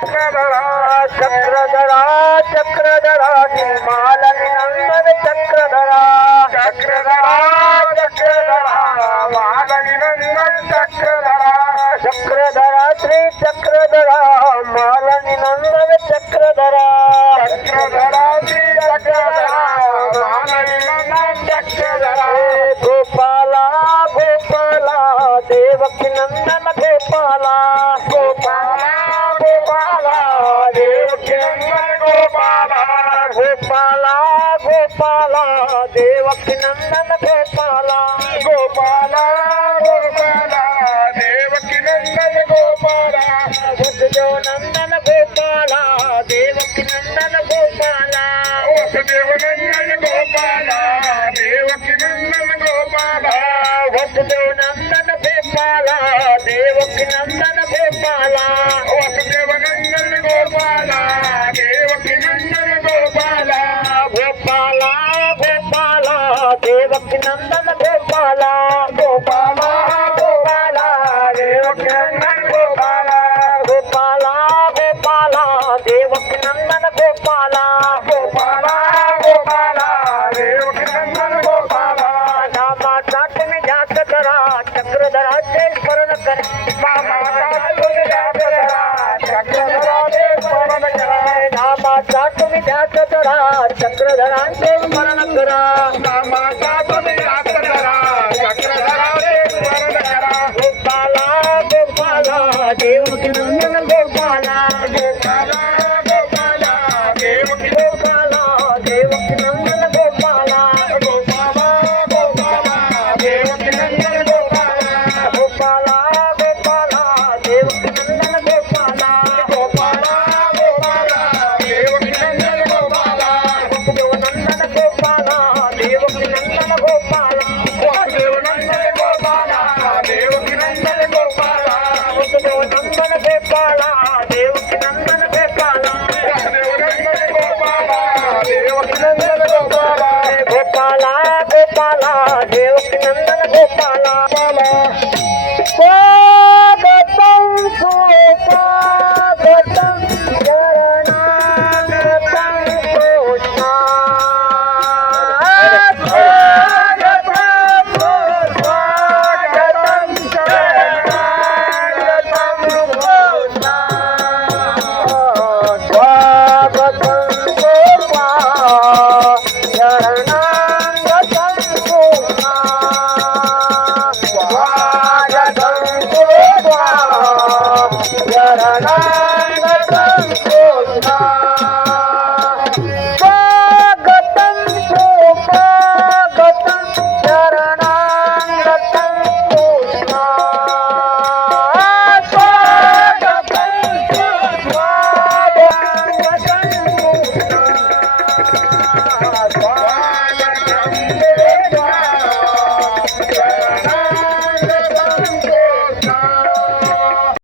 चक्रधरा चक्रधरा मालनी नंदन चक्रधरा चक्रधरा चक्रधरा मालनी नंदन चक्रधरा चक्रधरा श्री चक्रधरा मालनी नंदन चक्रधरा चक्रधरा श्री चक्रधरा मालनी नंदन चक्रधरा गोपाला गोपाला देवकी नंदन गोपाला गोपाला गोपाला देवकी नंदन गोपाला गोपाला गोपाला देवकी नंदन गोपाला गोपाला गोपाला देवकी नंदन गोपाला वसुदेव नंदन गोपाला देवकी नंदन गोपाला वसुदेव नंदन गोपाला देवकी नंदन गोपाला वसुदेव नंदन गोपाला देवकी नंदन गोपाला वसुदेव नंदन गोपाला देवकी नंदन गोपाला गोपाला गोपाला देवकी नंदन गोपाला गोपाला गोपाला देवकी नंदन गोपाला गोपाला गोपाला देवकी नंदन गोपाला गोपाला गोपाला देवकी नंदन गोपाला नामाचा तुम्ही ध्यास करा चक्रधराचे स्मरण करा नामाचा तुम्ही ध्यास करा चक्रधराचे स्मरण करा नामाचा तुम्ही ध्यास करा चक्रधराचे स्मरण करा नामाचा तुम्ही ध्यास करा चक्रधराचे स्मरण करा गोपाला गोपाला देवकी नंदन गोपाला गोपाला